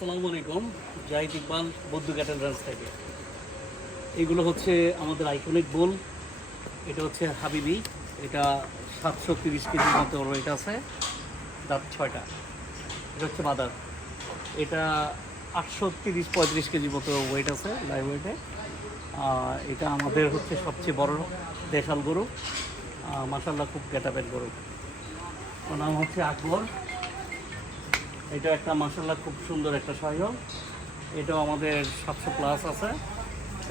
আসসালামু আলাইকুম। জাহিদ ইকবাল, বৌদ্ধ ক্যাটেল রাঞ্চ থেকে। এইগুলো হচ্ছে আমাদের আইকনিক বুল। এটা হচ্ছে হাবিবি। এটা 730 কেজির মতো ওয়েট আছে, দাঁত 6টা। এটা হচ্ছে মাদার। এটা 830-35 কেজির মতো ওয়েট আছে লাইভ ওয়েটে। এটা আমাদের হচ্ছে সবচেয়ে বড় দেশাল গরু। মাশাআল্লাহ খুব গেটাবের গরু। ওর নাম হচ্ছে আকবর। এটা একটা মাশাআল্লাহ খুব সুন্দর একটা শাহিওয়াল। এটাও আমাদের 700+ আছে।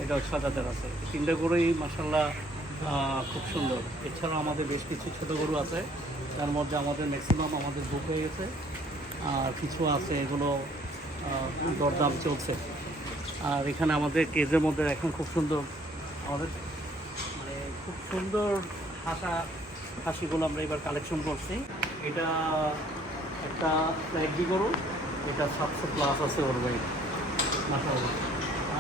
এটাও 6 জাতের আছে। তিনটা গরুই মাশাআল্লাহ খুব সুন্দর। এছাড়াও আমাদের বেশ কিছু ছোটো গরু আছে, তার মধ্যে আমাদের ম্যাক্সিমাম আমাদের বুক হয়ে গেছে। আর কিছু আছে এগুলো দরদাম চলছে। আর এখানে আমাদের কেজের মধ্যে এখন খুব সুন্দর আমাদের মানে খুব সুন্দর হাসিগুলো আমরা এবার কালেকশন করছি। এটা একটা ফ্ল্যাগি গরু। এটা 700+ আছে ওর ওয়েট মাশাআল্লাহ।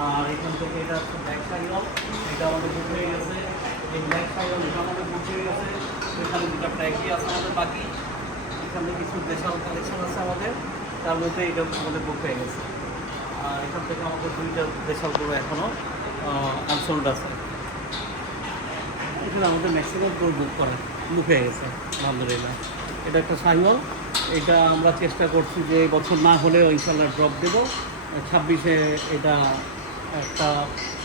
আর এখান থেকে এটা হচ্ছে ব্ল্যাক শাহিওয়াল। এটা আমাদের বুক হয়ে গেছে। এই ব্ল্যাক শাহিওয়াল এটা আমাদের বুক হয়ে গেছে। এখানে দুটা ফ্ল্যাগি আছে আমাদের বাকি। এখানে কিছু দেশাল কালেকশন আছে আমাদের, তার মধ্যে এটা আমাদের বুক হয়ে গেছে। আর এখান থেকে আমাদের 2টা দেশাল গরু এখনও আনসোল্ড আছে। এখানে আমাদের ম্যাক্সিমাম গরু বুক হয়ে গেছে আলহামদুলিল্লাহ। এটা একটা শাহিওয়াল। এটা আমরা চেষ্টা করছি যে এই বছর না হলেও ইনশাল্লাহ ড্রপ দেবো। 26-এ এটা একটা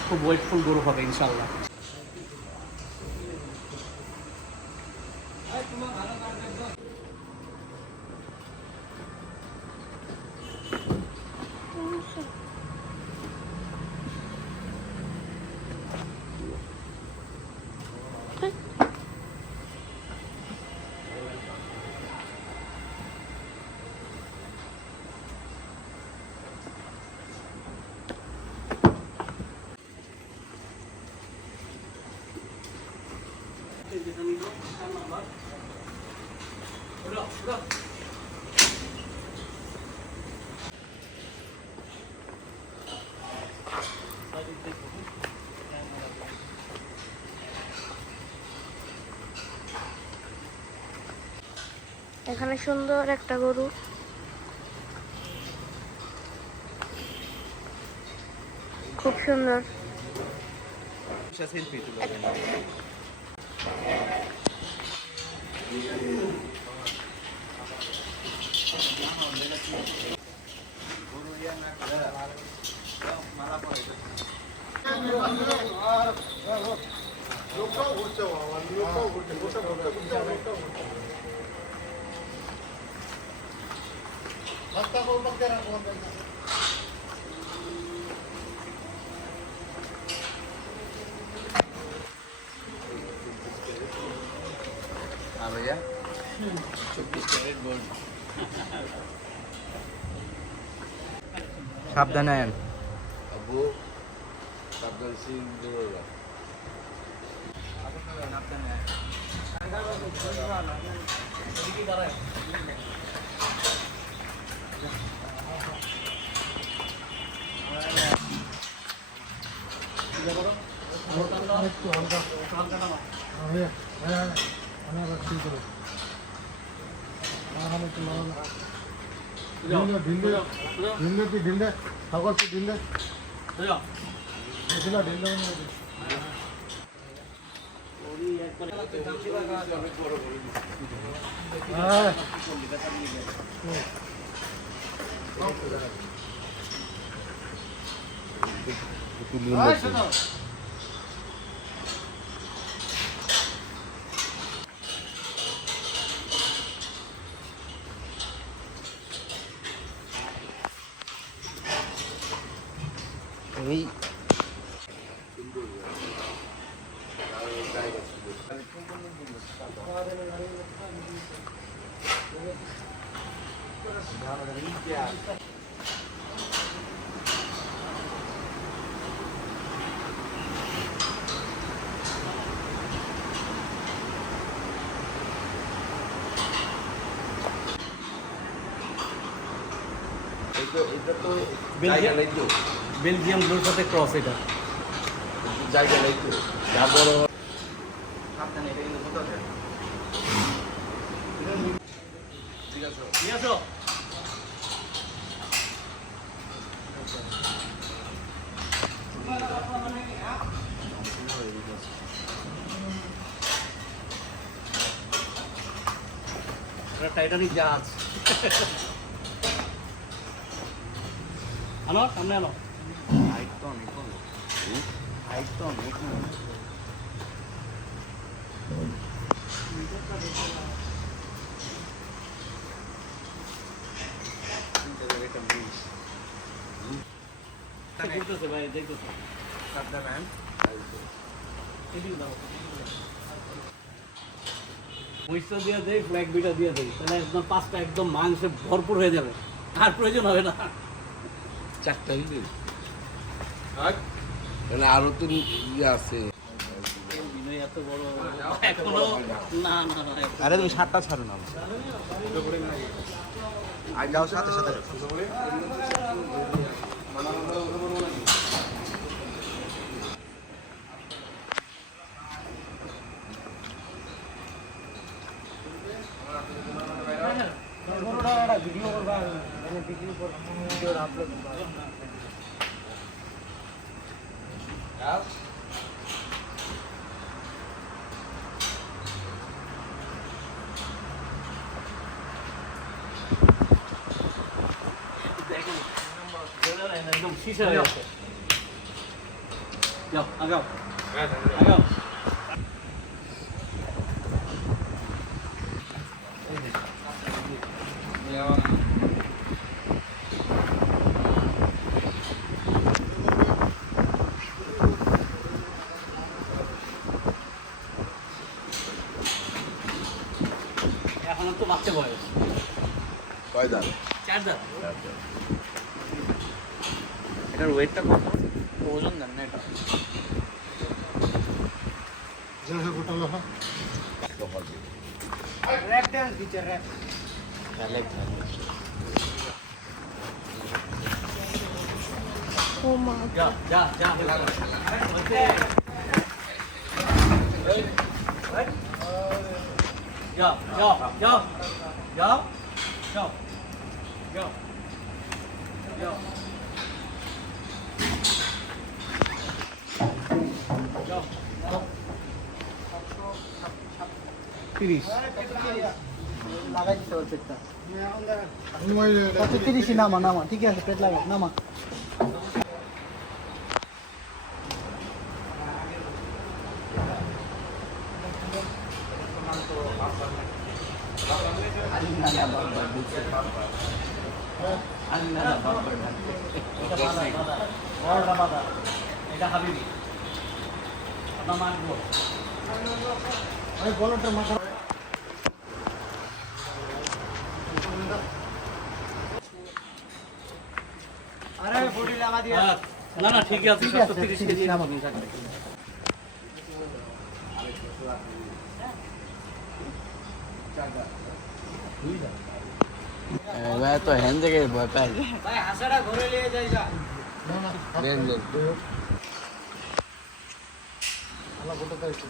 খুব ওয়েটফুল গরু হবে ইনশাল্লাহ। এখানে সুন্দর একটা গরু, খুব সুন্দর। भैया 24 कैरेट गोल्ड সাবধানে আবু সাবধান সিং দৌড়া ঢিলে সকল ঢিলে এই এটা তো জায়গা নাই তো, বেলজিয়াম ব্লুর সাথে ক্রস। এটা জায়গা নাই তো, যা বড় সাবধানে, এটা কিন্তু কোথাও যায়। ঠিক আছে। ঠিক আছে। এটা টাইটানিক জাহাজ। আনো সামনে আনো। হাইট তো অনেক বড়। হাইট তো অনেক বড়। ঘুরতেছে ভাই, দেখতেছে। সাবধান। এদিকে দাও। মরিচটা দিয়ে দেয়, ফ্ল্যাগ বিটা দিয়ে দেয়, তাহলে একদম পাঁচটা একদম মাংসে ভরপুর হয়ে যাবে, আর প্রয়োজন হবে না। চারটা দিবি মানে আরো তো ইয়ে আছে। বিনয় এত বড় এখনো না না না আরে তুমি সাতটা ছাড়ো না। আই যাও সাথে সাথে। ভিডিও করবা, ভিডিও আপলোড করবা। দেখেন একদম শীষা হয়ে গেছে। যাও আগাও আগাও। এখন তো বাচ্চা বয়স, কয় দাম? 4 দাঁত। এটার ওয়েটটা কত? ওজন দেন না এটা। ও মা, যা যা যা হচ্ছে। যাও যাও যাও যাও যাও যাও যাও যাও 30 লাগাই দিতে হবে পেটটা। কত 30 নামা নামা, ঠিক আছে পেট লাগা নামা। এটা হাবিবি আপনার মানবো। ওই বলটার মাথা আরে বডি লাগা দিয়া। না না ঠিক আছে, 30 কেজি নামাবি থাকবে। এবার তো হ্যান্ড থেকে ভয় পাই। ভাই হাসাটা ঘরে নিয়ে যাইগা। দেন দেন। আল্লাহ বলতে চাইছি